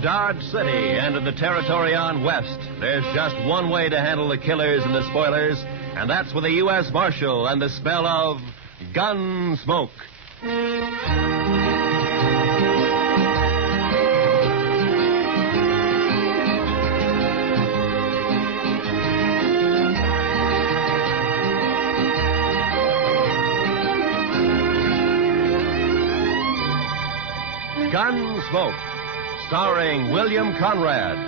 In Dodge City and in the territory on West, there's just one way to handle the killers and the spoilers, and that's with a U.S. Marshal and the smell of gun smoke. Gunsmoke, starring William Conrad.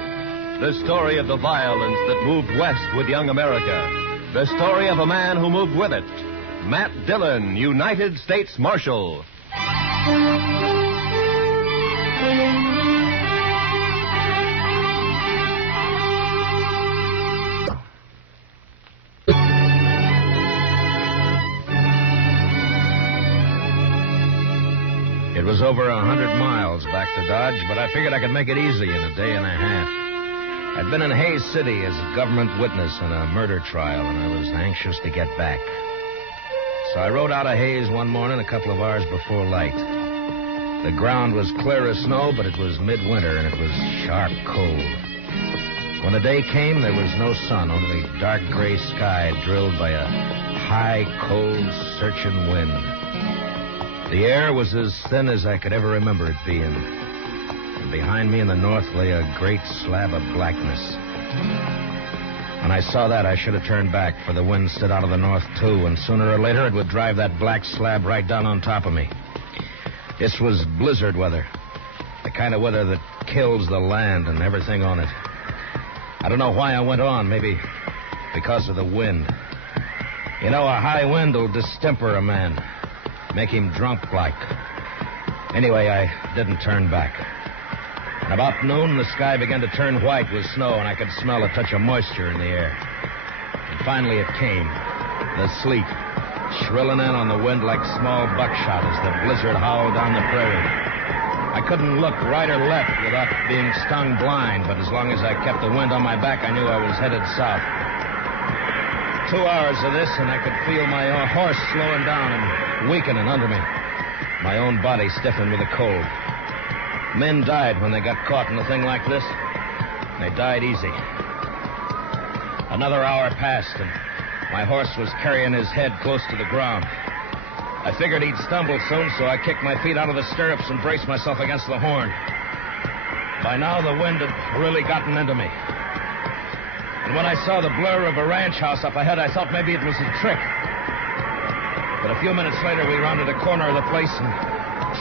The story of the violence that moved west with young America. The story of a man who moved with it. Matt Dillon, United States Marshal. It was over 100 miles back to Dodge, but I figured I could make it easy in a day and a half. I'd been in Hays City as a government witness in a murder trial, and I was anxious to get back. So I rode out of Hays one morning a couple of hours before light. The ground was clear as snow, but it was midwinter, and it was sharp cold. When the day came, there was no sun, only dark gray sky drilled by a high, cold, searching wind. The air was as thin as I could ever remember it being. And behind me in the north lay a great slab of blackness. When I saw that, I should have turned back, for the wind stood out of the north, too, and sooner or later it would drive that black slab right down on top of me. This was blizzard weather, the kind of weather that kills the land and everything on it. I don't know why I went on, maybe because of the wind. You know, a high wind will distemper a man. Make him drunk like. Anyway, I didn't turn back. And about noon, the sky began to turn white with snow, and I could smell a touch of moisture in the air. And finally it came. The sleet, shrilling in on the wind like small buckshot as the blizzard howled down the prairie. I couldn't look right or left without being stung blind, but as long as I kept the wind on my back, I knew I was headed south. 2 hours of this, and I could feel my horse slowing down and weakening under me. My own body stiffened with the cold. Men died when they got caught in a thing like this. They died easy. Another hour passed, and my horse was carrying his head close to the ground. I figured he'd stumble soon, so I kicked my feet out of the stirrups and braced myself against the horn. By now, the wind had really gotten into me. And when I saw the blur of a ranch house up ahead, I thought maybe it was a trick. But a few minutes later, we rounded a corner of the place and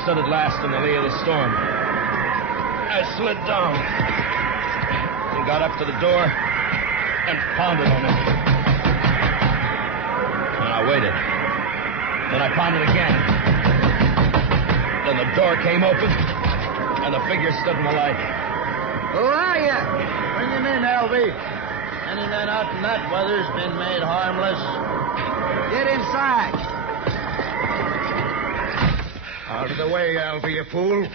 stood at last in the lee of the storm. I slid down and got up to the door and pounded on it. And I waited. Then I pounded again. Then the door came open, and the figure stood in the light. Who are you? Bring him in, L.V. Any man out in that weather's been made harmless. Get inside. Out of the way, Alfie, you fool.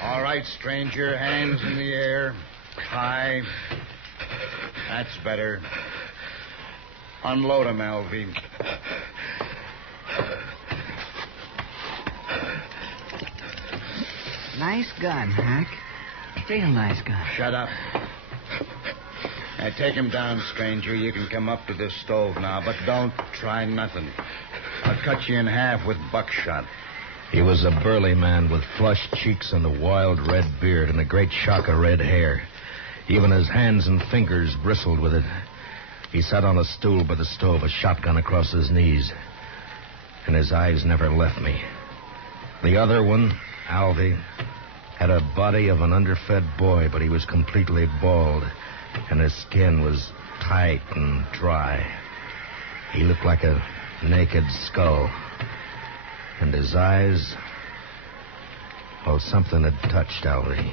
All right, stranger. Hands in the air. High. That's better. Unload him, Alfie. Nice gun, Hack. Real nice gun. Shut up. Now, take him down, stranger. You can come up to this stove now, but don't try nothing. I'll cut you in half with buckshot. He was a burly man with flushed cheeks and a wild red beard and a great shock of red hair. Even his hands and fingers bristled with it. He sat on a stool by the stove, a shotgun across his knees. And his eyes never left me. The other one, Alvy, had a body of an underfed boy, but he was completely bald, and his skin was tight and dry. He looked like a naked skull. And his eyes... well, something had touched Alvy.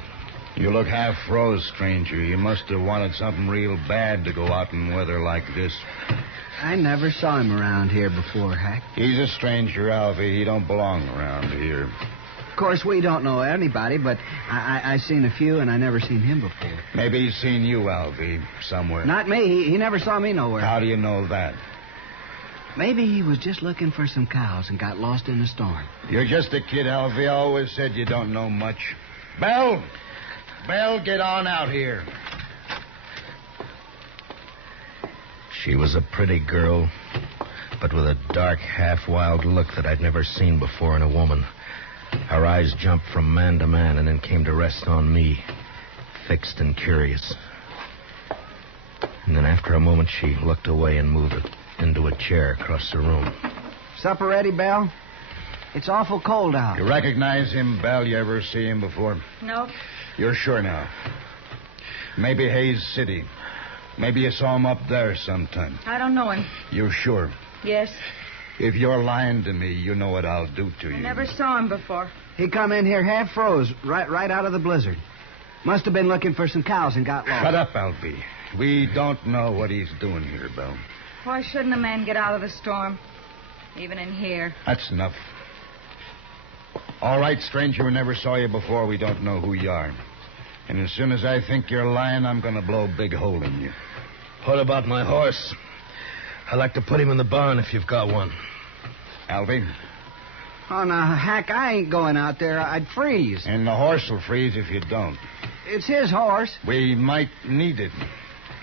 You look half froze, stranger. You must have wanted something real bad to go out in weather like this. I never saw him around here before, Hack. He's a stranger, Alfie. He don't belong around here. Of course, we don't know anybody, but I seen a few, and I never seen him before. Maybe he's seen you, Alfie, somewhere. Not me. He never saw me nowhere. How do you know that? Maybe he was just looking for some cows and got lost in the storm. You're just a kid, Alfie. I always said you don't know much. Belle! Belle, get on out here. She was a pretty girl, but with a dark, half-wild look that I'd never seen before in a woman. Her eyes jumped from man to man and then came to rest on me, fixed and curious. And then after a moment, she looked away and moved into a chair across the room. Supper ready, Belle? It's awful cold out. You recognize him, Belle? You ever see him before? No. You're sure now? Maybe Hayes City. Maybe you saw him up there sometime. I don't know him. You're sure? Yes. If you're lying to me, you know what I'll do to you. I never saw him before. He come in here half froze, right out of the blizzard. Must have been looking for some cows and got lost. Shut up, Alfie. We don't know what he's doing here, Belle. Why shouldn't a man get out of the storm? Even in here. That's enough. All right, stranger who never saw you before, we don't know who you are. And as soon as I think you're lying, I'm going to blow a big hole in you. What about my horse? I'd like to put him in the barn if you've got one. Alfie? Oh, now, Hack, I ain't going out there. I'd freeze. And the horse will freeze if you don't. It's his horse. We might need it.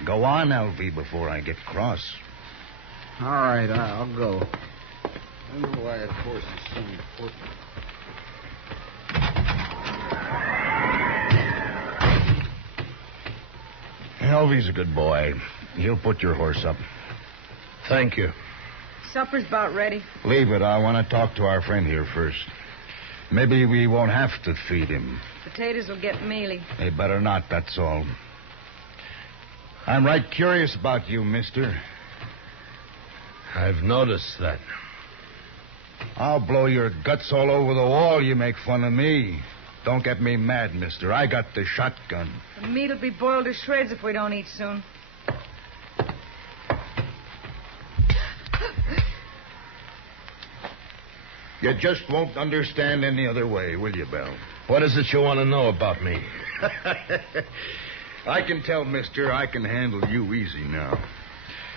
Go on, Alfie, before I get cross. All right, I'll go. I wonder why that horse is so important. Alfie's a good boy. He'll put your horse up. Thank you. Supper's about ready. Leave it. I want to talk to our friend here first. Maybe we won't have to feed him. Potatoes will get mealy. They better not, that's all. I'm right curious about you, mister. I've noticed that. I'll blow your guts all over the wall. You make fun of me. Don't get me mad, mister. I got the shotgun. The meat'll be boiled to shreds if we don't eat soon. You just won't understand any other way, will you, Belle? What is it you want to know about me? I can tell, mister, I can handle you easy now.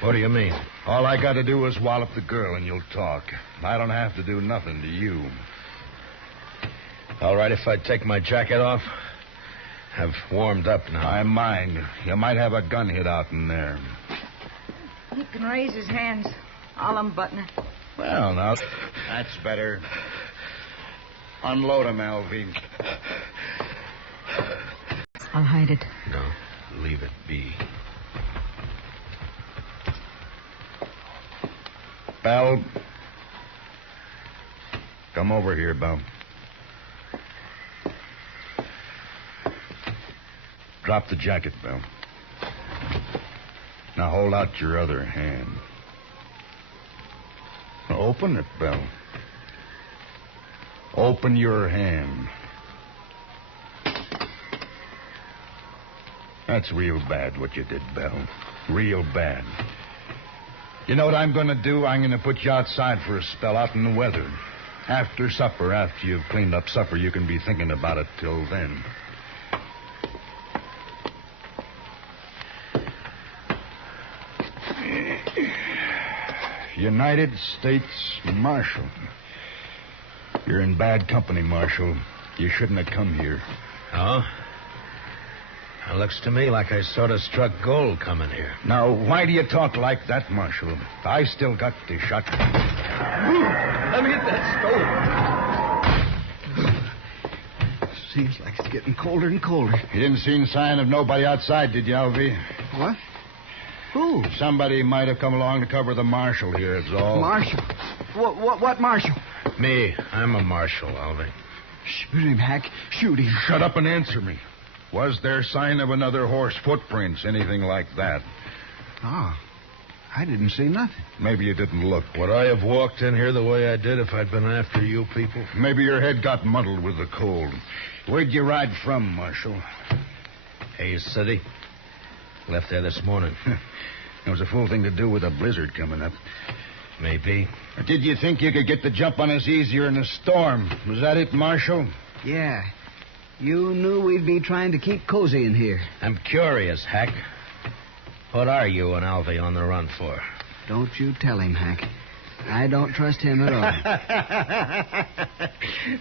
What do you mean? All I got to do is wallop the girl and you'll talk. I don't have to do nothing to you. All right, if I take my jacket off? I've warmed up now. I mind. You might have a gun hid out in there. He can raise his hands. I'll unbutton it. Well, now, that's better. Unload him, Alvy. I'll hide it. No, leave it be. Belle. Come over here, Belle. Drop the jacket, Belle. Now hold out your other hand. Now open it, Belle. Open your hand. That's real bad what you did, Belle. Real bad. You know what I'm going to do? I'm going to put you outside for a spell out in the weather. After supper, after you've cleaned up supper, you can be thinking about it till then. United States Marshal. You're in bad company, Marshal. You shouldn't have come here. Oh? It looks to me like I sort of struck gold coming here. Now, why do you talk like that, Marshal? I still got the shotgun. Let me hit that stove. Seems like it's getting colder and colder. You didn't see any sign of nobody outside, did you, Alvy? What? Who? Somebody might have come along to cover the marshal here, that's all. Marshal? What marshal? Me. I'm a marshal, Alvy. Shoot him, Hack. Shoot him. Shut up and answer me. Was there sign of another horse, footprints, anything like that? Ah, I didn't see nothing. Maybe you didn't look. Would I have walked in here the way I did if I'd been after you people? Maybe your head got muddled with the cold. Where'd you ride from, Marshal? Hayes City. Left there this morning. It was a fool thing to do with a blizzard coming up. Maybe. Or did you think you could get the jump on us easier in a storm? Was that it, Marshal? Yeah. You knew we'd be trying to keep cozy in here. I'm curious, Hack. What are you and Alvy on the run for? Don't you tell him, Hack. I don't trust him at all.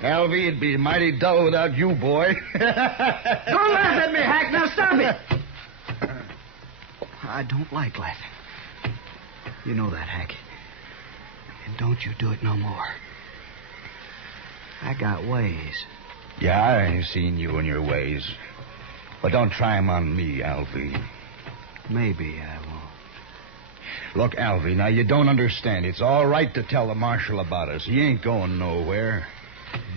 Alvy, it'd be mighty dull without you, boy. Don't laugh at me, Hack. Now stop it. I don't like laughing. You know that, Hack. And don't you do it no more. I got ways. Yeah, I seen you and your ways. But don't try 'em on me, Alvy. Maybe I won't. Look, Alvy, now you don't understand. It's all right to tell the marshal about us. He ain't going nowhere.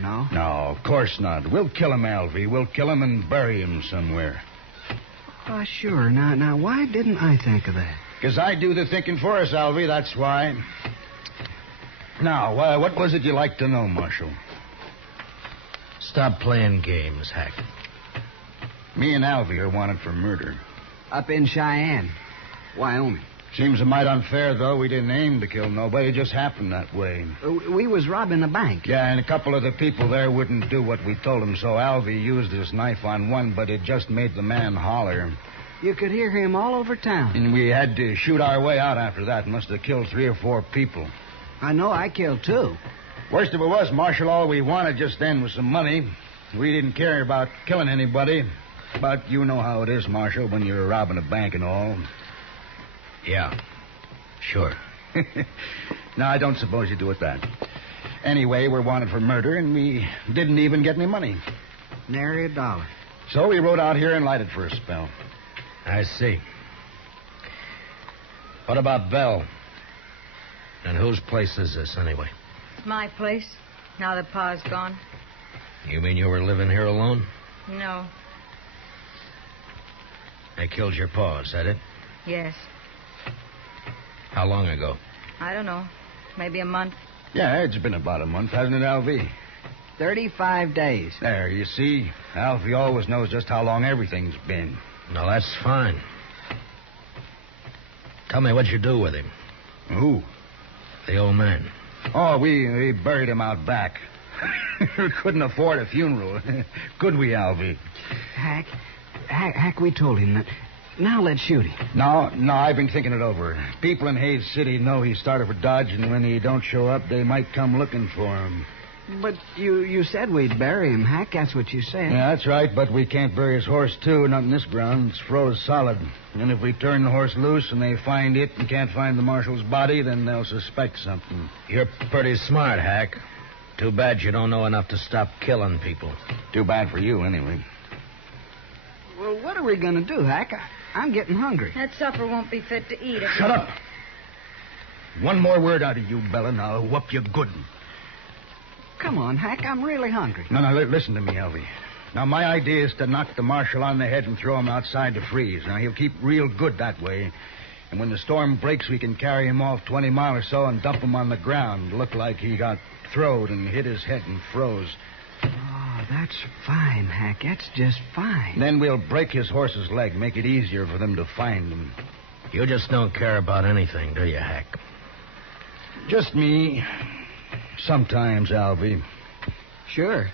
No? No, of course not. We'll kill him, Alvy. We'll kill him and bury him somewhere. Oh, sure. Now, why didn't I think of that? 'Cause I do the thinking for us, Alvy, that's why. Now, what was it you like to know, Marshal? Stop playing games, Hack. Me and Alvy are wanted for murder. Up in Cheyenne, Wyoming. Seems a mite unfair, though. We didn't aim to kill nobody. It just happened that way. We was robbing a bank. Yeah, and a couple of the people there wouldn't do what we told them, so Alvy used his knife on one, but it just made the man holler. You could hear him all over town. And we had to shoot our way out after that. Must have killed 3 or 4 people. I know I killed 2. Worst of it was, Marshal, all we wanted just then was some money. We didn't care about killing anybody. But you know how it is, Marshal, when you're robbing a bank and all. Yeah, sure. No, I don't suppose you do it that. Anyway, we're wanted for murder, and we didn't even get any money. Nary a dollar. So we rode out here and lighted for a spell. I see. What about Belle? And whose place is this, anyway? It's my place, now that Pa's gone. You mean you were living here alone? No. They killed your pa, is that it? Yes. How long ago? I don't know. Maybe a month. Yeah, it's been about a month, hasn't it, Alvy? 35 days. There, you see. Alvy always knows just how long everything's been. No, that's fine. Tell me what you do with him. Who? The old man. Oh, we buried him out back. Couldn't afford a funeral. Could we, Alvy? Hack, we told him that. Now let's shoot him. No, I've been thinking it over. People in Hayes City know he started for Dodge, and when he don't show up, they might come looking for him. But you said we'd bury him, Hack. That's what you said. Yeah, that's right, but we can't bury his horse, too. Not in this ground. It's froze solid. And if we turn the horse loose and they find it and can't find the marshal's body, then they'll suspect something. You're pretty smart, Hack. Too bad you don't know enough to stop killing people. Too bad for you, anyway. Well, what are we going to do, Hack? I'm getting hungry. That supper won't be fit to eat. Shut up. One more word out of you, Bella, and I'll whoop you good. Come on, Hack. I'm really hungry. No, listen to me, Alvy. Now, my idea is to knock the marshal on the head and throw him outside to freeze. Now, he'll keep real good that way. And when the storm breaks, we can carry him off 20 miles or so and dump him on the ground. Look like he got throwed and hit his head and froze. Oh, that's fine, Hack. That's just fine. Then we'll break his horse's leg, make it easier for them to find him. You just don't care about anything, do you, Hack? Just me. Sometimes, Alvy. Sure.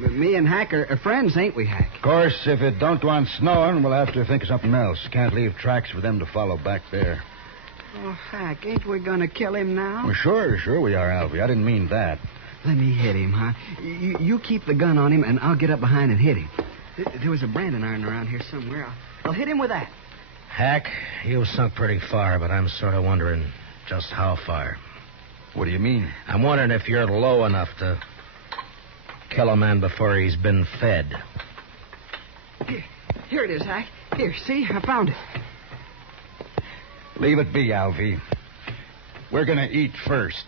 Me and Hack are friends, ain't we, Hack? Of course, if it don't want snowing, we'll have to think of something else. Can't leave tracks for them to follow back there. Oh, Hack, ain't we going to kill him now? Well, sure we are, Alvy. I didn't mean that. Let me hit him, huh? You keep the gun on him, and I'll get up behind and hit him. There was a branding iron around here somewhere. I'll hit him with that. Hack, you've sunk pretty far, but I'm sort of wondering just how far. What do you mean? I'm wondering if you're low enough to kill a man before he's been fed. Here it is, Hack. Here, see? I found it. Leave it be, Alvy. We're going to eat first.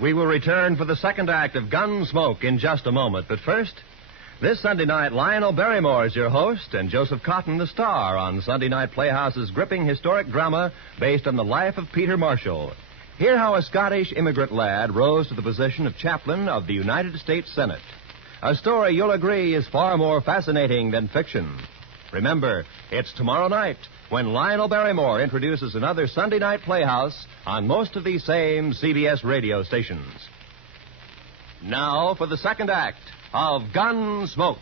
We will return for the second act of Gunsmoke in just a moment. But first, this Sunday night, Lionel Barrymore is your host and Joseph Cotton the star on Sunday Night Playhouse's gripping historic drama based on the life of Peter Marshall. Hear how a Scottish immigrant lad rose to the position of chaplain of the United States Senate. A story you'll agree is far more fascinating than fiction. Remember, it's tomorrow night when Lionel Barrymore introduces another Sunday night playhouse on most of these same CBS radio stations. Now for the second act of Gunsmoke.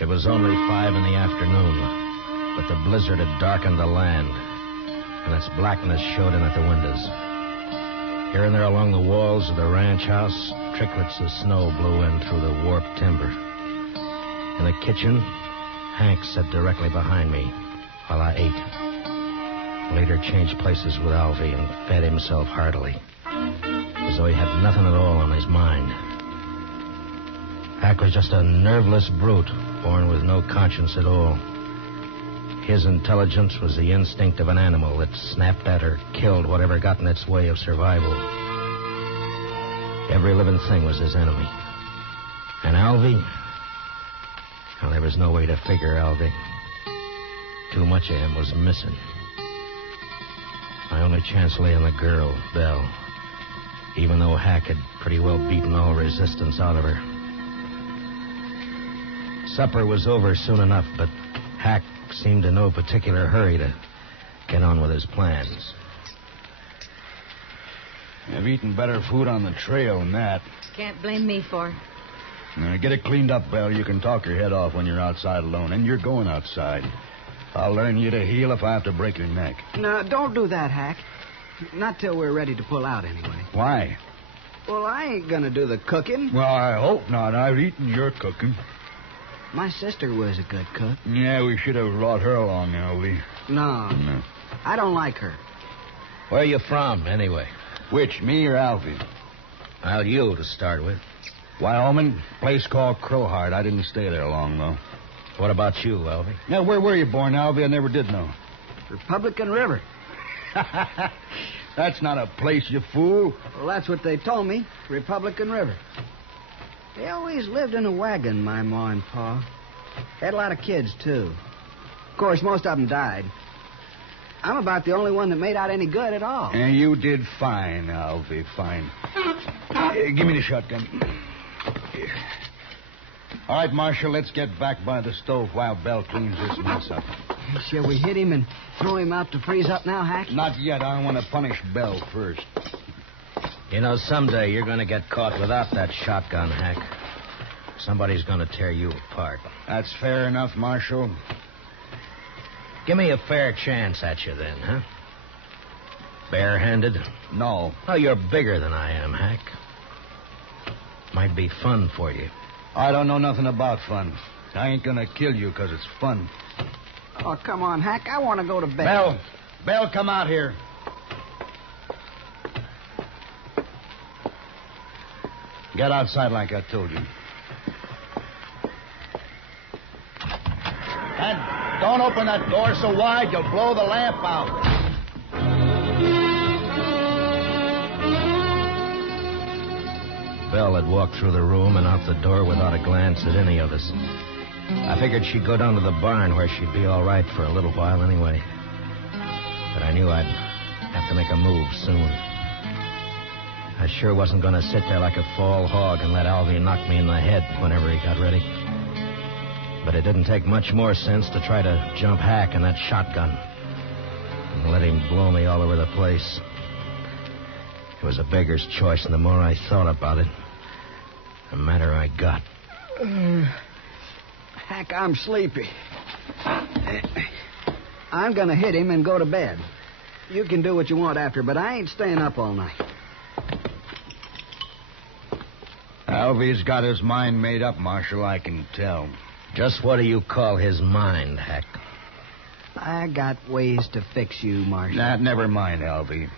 It was only 5 in the afternoon. But the blizzard had darkened the land, and its blackness showed in at the windows. Here and there along the walls of the ranch house, tricklets of snow blew in through the warped timber. In the kitchen, Hank sat directly behind me while I ate. Later changed places with Alvy and fed himself heartily, as though he had nothing at all on his mind. Hank was just a nerveless brute, born with no conscience at all. His intelligence was the instinct of an animal that snapped at or killed whatever got in its way of survival. Every living thing was his enemy. And Alvy? Well, there was no way to figure Alvy. Too much of him was missing. My only chance lay in the girl, Belle, even though Hack had pretty well beaten all resistance out of her. Supper was over soon enough, but Hack seemed in no particular hurry to get on with his plans. I've eaten better food on the trail than that. Can't blame me for it. Now, get it cleaned up, Belle. You can talk your head off when you're outside alone, and you're going outside. I'll learn you to heel if I have to break your neck. No, don't do that, Hack. Not till we're ready to pull out, anyway. Why? Well, I ain't gonna do the cooking. Well, I hope not. I've eaten your cooking. My sister was a good cook. Yeah, we should have brought her along, Alvy. No. I don't like her. Where are you from, anyway? Which, me or Alvy? Well, you to start with. Wyoming, place called Crowheart. I didn't stay there long, though. What about you, Alvy? Now, where were you born, Alvy? I never did know. Republican River. That's not a place, you fool. Well, that's what they told me. Republican River. They always lived in a wagon, my ma and pa. Had a lot of kids, too. Of course, most of them died. I'm about the only one that made out any good at all. And you did fine, Alvy, fine. Give me the shotgun. Here. All right, Marshal, let's get back by the stove while Belle cleans this mess up. Shall we hit him and throw him out to freeze up now, Hack? Not yet. I want to punish Belle first. You know, someday you're going to get caught without that shotgun, Hack. Somebody's going to tear you apart. That's fair enough, Marshal. Give me a fair chance at you then, huh? Barehanded? No. Oh, you're bigger than I am, Hack. Might be fun for you. I don't know nothing about fun. I ain't going to kill you because it's fun. Oh, come on, Hack. I want to go to bed. Belle, come out here. Get outside like I told you. And don't open that door so wide you'll blow the lamp out. Belle had walked through the room and out the door without a glance at any of us. I figured she'd go down to the barn where she'd be all right for a little while anyway. But I knew I'd have to make a move soon. I sure wasn't going to sit there like a fall hog and let Alvy knock me in the head whenever he got ready. But it didn't take much more sense to try to jump Hack in that shotgun and let him blow me all over the place. It was a beggar's choice, and the more I thought about it, the madder I got. Hack, I'm sleepy. I'm going to hit him and go to bed. You can do what you want after, but I ain't staying up all night. Alvy's got his mind made up, Marshal, I can tell. Just what do you call his mind, Hack? I got ways to fix you, Marshal. Never mind, Alvy.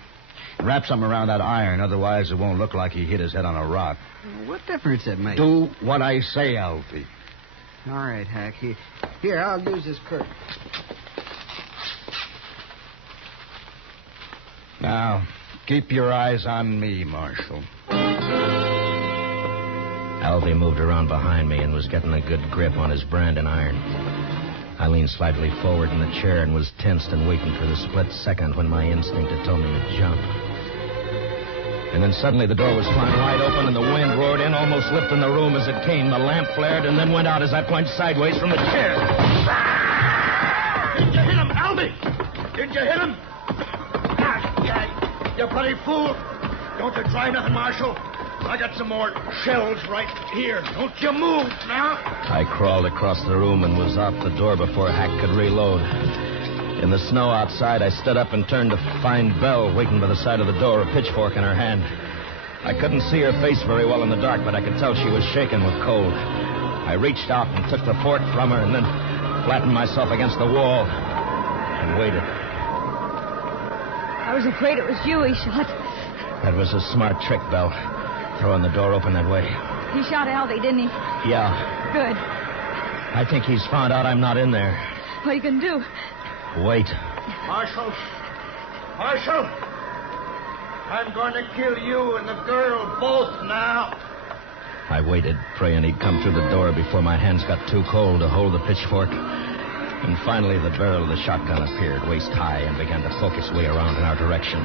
Wrap something around that iron, otherwise it won't look like he hit his head on a rock. What difference it makes? Do what I say, Alvy. All right, Hack. Here, I'll use this curtain. Now, keep your eyes on me, Marshal. Alvy moved around behind me and was getting a good grip on his branding iron. I leaned slightly forward in the chair and was tensed and waiting for the split second when my instinct had told me to jump. And then suddenly the door was flung wide open and the wind roared in, almost lifting the room as it came. The lamp flared and then went out as I plunged sideways from the chair. Did you hit him, Albie? Did you hit him? You bloody fool. Don't you try nothing, Marshal. I got some more shells right here. Don't you move now. I crawled across the room and was out the door before Hack could reload. In the snow outside, I stood up and turned to find Belle waiting by the side of the door, a pitchfork in her hand. I couldn't see her face very well in the dark, but I could tell she was shaking with cold. I reached out and took the fork from her and then flattened myself against the wall and waited. I was afraid it was you he shot. That was a smart trick, Belle, throwing the door open that way. He shot Albie, didn't he? Yeah. Good. I think he's found out I'm not in there. What are you going to do? Wait. Marshal. Marshal. I'm going to kill you and the girl both now. I waited, praying he'd come through the door before my hands got too cold to hold the pitchfork. And finally, the barrel of the shotgun appeared, waist high, and began to poke its way around in our direction.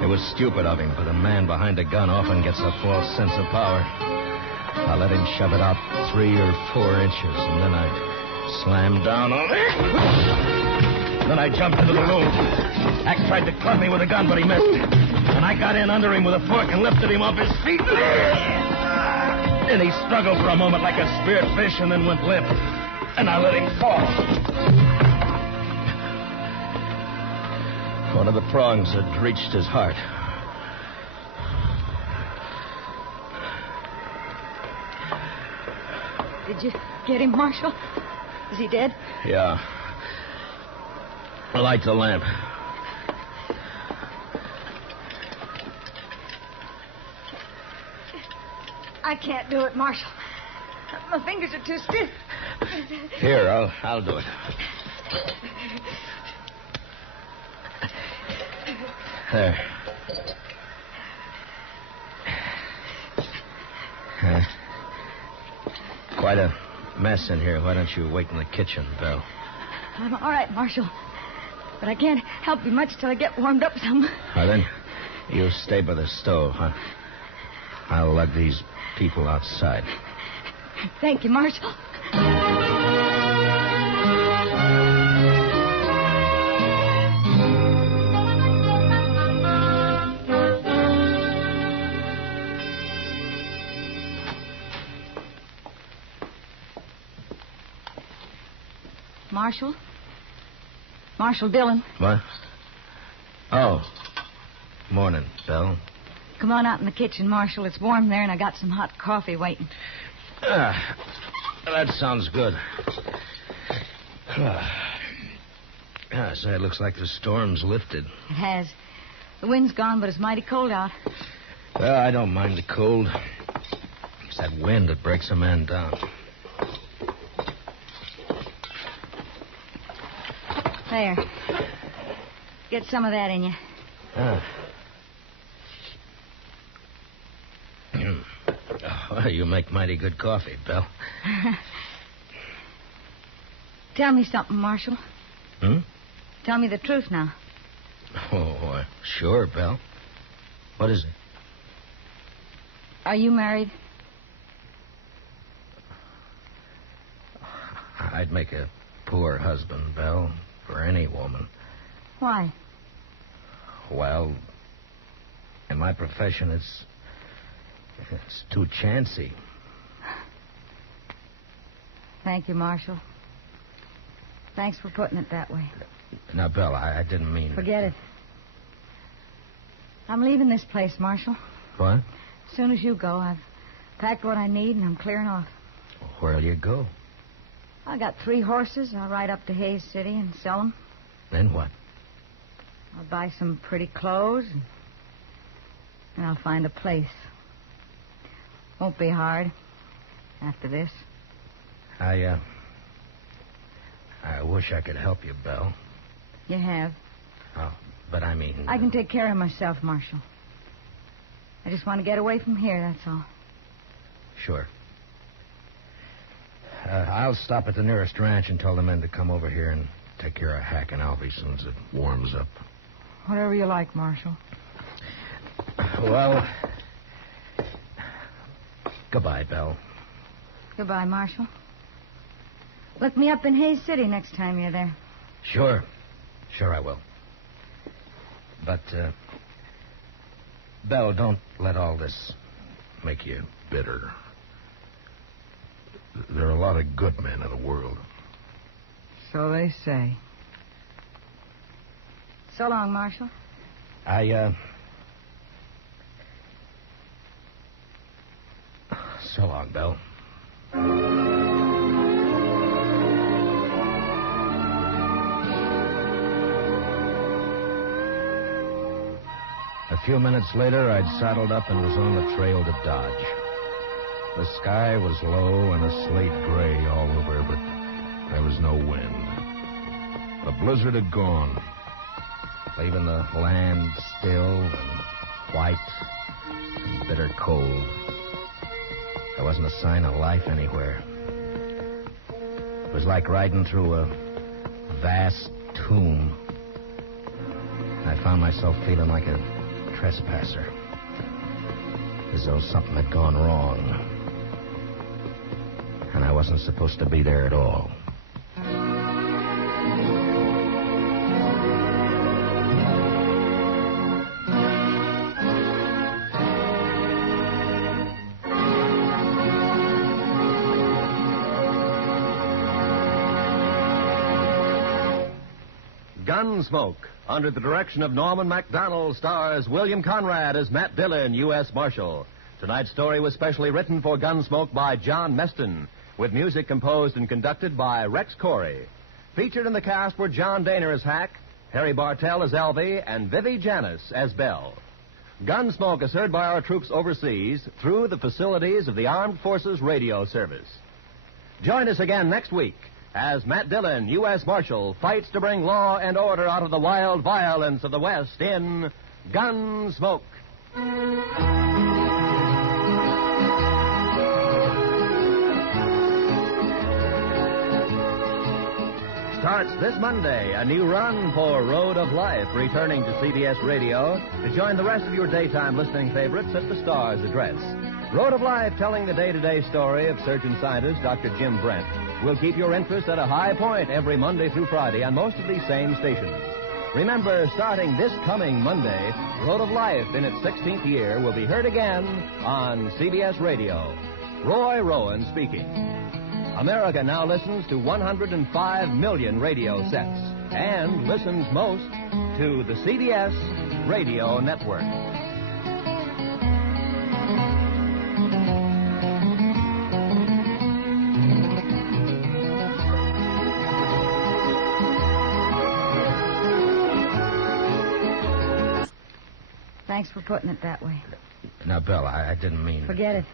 It was stupid of him, but a man behind a gun often gets a false sense of power. I let him shove it out 3 or 4 inches, and then I slammed down on it. Then I jumped into the room. Hack tried to club me with a gun, but he missed. And I got in under him with a fork and lifted him off his feet. And he struggled for a moment like a speared fish and then went limp. And I let him fall. One of the prongs had reached his heart. Did you get him, Marshal? Is he dead? Yeah. Light the lamp. I can't do it, Marshal. My fingers are too stiff. Here, I'll do it. There. Quite a mess in here. Why don't you wait in the kitchen, Belle? I'm all right, Marshal. But I can't help you much till I get warmed up some. Then you stay by the stove, huh? I'll lug these people outside. Thank you, Marshal. Marshal? Marshal Dillon. What? Oh. Morning, Belle. Come on out in the kitchen, Marshal. It's warm there, and I got some hot coffee waiting. That sounds good. Say, it looks like the storm's lifted. It has. The wind's gone, but it's mighty cold out. Well, I don't mind the cold. It's that wind that breaks a man down. There. Get some of that in you. Well, you make mighty good coffee, Belle. Tell me something, Marshal. Hmm? Tell me the truth now. Oh, sure, Belle. What is it? Are you married? I'd make a poor husband, Belle, for any woman. Why? Well, in my profession, it's too chancy. Thank you, Marshal. Thanks for putting it that way. Now, Belle, I didn't mean... Forget it. I'm leaving this place, Marshal. What? As soon as you go, I've packed what I need, and I'm clearing off. Where'll you go? I got 3 horses. I'll ride up to Hayes City and sell them. Then what? I'll buy some pretty clothes, and I'll find a place. Won't be hard after this. I wish I could help you, Belle. You have. Oh, but I mean... I can take care of myself, Marshal. I just want to get away from here, that's all. Sure. I'll stop at the nearest ranch and tell the men to come over here and take care of Hack and Alvy as soon as it warms up. Whatever you like, Marshal. Well, goodbye, Belle. Goodbye, Marshal. Look me up in Hayes City next time you're there. Sure. Sure I will. But, Belle, don't let all this make you bitter. There are a lot of good men in the world. So they say. So long, Marshal. So long, Belle. A few minutes later, I'd saddled up and was on the trail to Dodge. The sky was low and a slate gray all over, but there was no wind. The blizzard had gone, leaving the land still and white and bitter cold. There wasn't a sign of life anywhere. It was like riding through a vast tomb. I found myself feeling like a trespasser, as though something had gone wrong. And I wasn't supposed to be there at all. Gunsmoke, under the direction of Norman Macdonald, stars William Conrad as Matt Dillon, U.S. Marshal. Tonight's story was specially written for Gunsmoke by John Meston, with music composed and conducted by Rex Corey. Featured in the cast were John Daner as Hack, Harry Bartell as Alvy, and Vivi Janis as Belle. Gunsmoke is heard by our troops overseas through the facilities of the Armed Forces Radio Service. Join us again next week as Matt Dillon, U.S. Marshal, fights to bring law and order out of the wild violence of the West in Gunsmoke. Starts this Monday, a new run for Road of Life, returning to CBS Radio to join the rest of your daytime listening favorites at the Star's address. Road of Life, telling the day-to-day story of surgeon scientist Dr. Jim Brent, will keep your interest at a high point every Monday through Friday on most of these same stations. Remember, starting this coming Monday, Road of Life in its 16th year will be heard again on CBS Radio. Roy Rowan speaking. America now listens to 105 million radio sets and listens most to the CBS Radio Network. Thanks for putting it that way. Now, Belle, I didn't mean... Forget it.